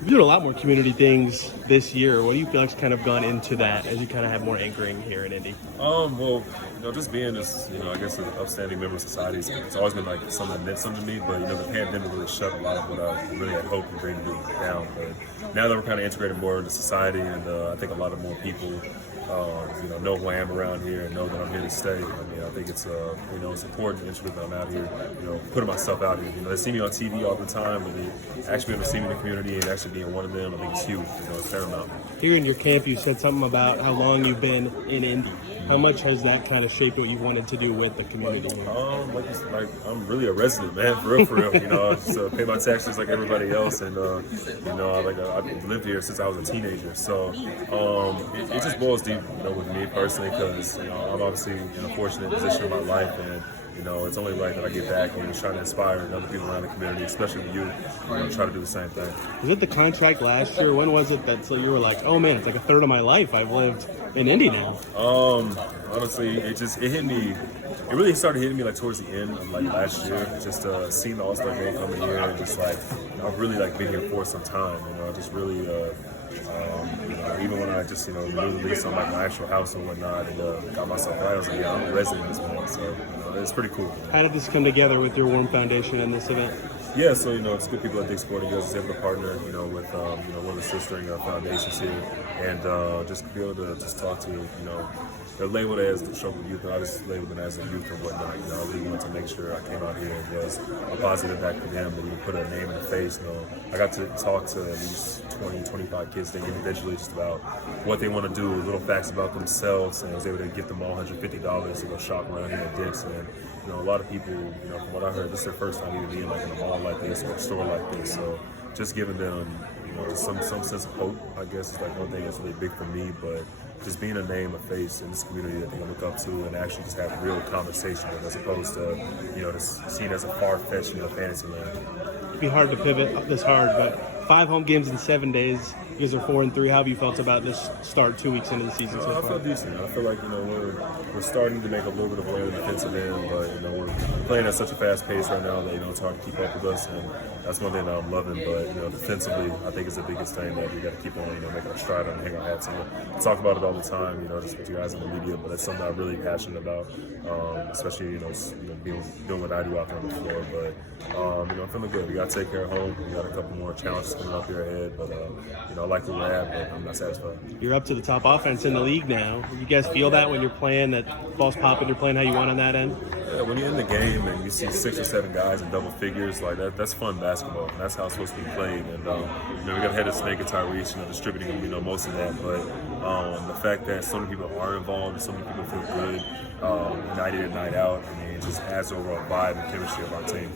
You're doing a lot more community things this year. What do you feel like's kind of gone into that as you kind of have more anchoring here in Indy? Well, just being I guess an upstanding member of society, it's always been like something that meant something to me. But the pandemic really shut a lot of what I really had hoped and dreamed to do down. But now that we're kind of integrated more into society, and I think a lot of more people, know who I am around here and know that I'm here to stay. I think it's it's important and interesting that I'm out here, putting myself out here. They see me on TV all the time, but they actually able to see me in the community and actually being one of them, I think it's huge. It's paramount. Here in your camp, you said something about how long you've been in Indy. How much has that kind of shaped what you wanted to do with the community? I'm really a resident, man, for real. I just pay my taxes like everybody else, and I've lived here since I was a teenager. So it just boils deep, with me personally, because I'm obviously in a fortunate position in my life, and it's only right that I get back and try to inspire other people around the community, especially the youth, try to do the same thing. Was it the contract last year? When was it that you were like, oh man, it's like a third of my life I've lived in Indy now? Honestly, it hit me. It really started hitting me like towards the end of like last year. Just seeing the All-Star game coming here, and just like I've really like been here for some time. I just really. Even when I just renewed the lease on like my actual house and whatnot, and got myself right, I was like, yeah, I'm a resident in this one, so it's pretty cool. How did this come together with your W.A.R.M Foundation and this event? Yeah, so it's good people at Dick's Sporting Goods able to partner, with one of the sistering foundations here, and just be able to just talk to they're labeled as the troubled youth, but I just labeled them as a youth and whatnot. I really wanted to make sure I came out here and was a positive impact for them, and put a name in the face. I got to talk to at least 20, 25 kids there individually just about what they want to do, little facts about themselves, and I was able to give them all $150 to go shop around here at Dick's. And a lot of people, from what I heard, this is their first time even being like in a mall like this or a store like this. So just giving them, just some sense of hope, I guess, is like one thing that's really big for me. But just being a name, a face in this community that they can look up to and actually just have real conversation with, as opposed to, just seen as a far-fetched, fantasy land. It'd be hard to pivot this hard, but 5 home games in 7 days. You guys are 4-3. How have you felt about this start 2 weeks into the season so far? I feel decent. I feel like we're starting to make a little bit of a way on the defensive end, but we're playing at such a fast pace right now that it's hard to keep up with us, and that's one thing that I'm loving. But defensively, I think is the biggest thing that we got to keep on making our stride on and hang our hats on. I talk about it all the time, just with you guys in the media, but it's something I'm really passionate about, especially doing what I do out there on the floor. But I'm feeling good. We got to take care of home. We got a couple more challenges coming up here ahead, but I like where we're at, but I'm not satisfied. You're up to the top offense in the league now. You guys feel that when you're playing, that ball's popping, you're playing how you want on that end? Yeah, when you're in the game and you see 6 or 7 guys in double figures, like that's fun basketball. And that's how it's supposed to be played. And we got Head of Snake and Tyrese, distributing most of that. But the fact that so many people are involved and so many people feel good night in and night out, it just adds the overall vibe and chemistry of our team.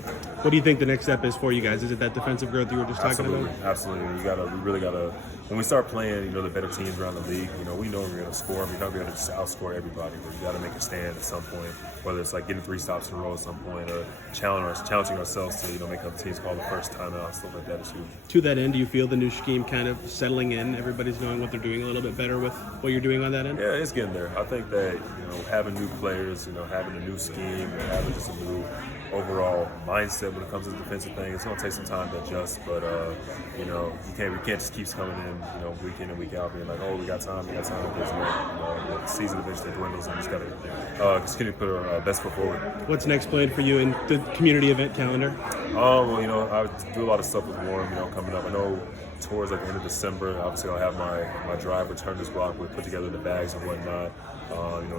What do you think the next step is for you guys? Is it that defensive growth you were just talking about? Absolutely. We really gotta. When we start playing, the better teams around the league, we know we're gonna score. We're not gonna be able to just outscore everybody. But we gotta make a stand at some point, whether it's like getting 3 stops in a row at some point, or challenging ourselves to make other teams call the first timeout. Stuff like that is huge. To that end, do you feel the new scheme kind of settling in? Everybody's knowing what they're doing a little bit better with what you're doing on that end? Yeah, it's getting there. I think that having new players, having a new scheme, and having just a new overall mindset when it comes to the defensive thing, it's gonna take some time to adjust. But we can't just keep coming in, week in and week out, being like, oh, we got time. Because the season eventually dwindles, and we just gotta continue to put our best foot forward. What's next planned for you in the community event calendar? I do a lot of stuff with W.A.R.M, coming up. I know towards the end of December, obviously I'll have my drive returners block. We'll put together the bags and whatnot.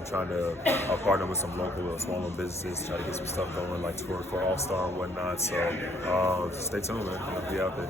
Trying to partner with some local small-owned businesses, try to get some stuff going, like tour for All-Star and whatnot. So stay tuned, man. I'll be out there.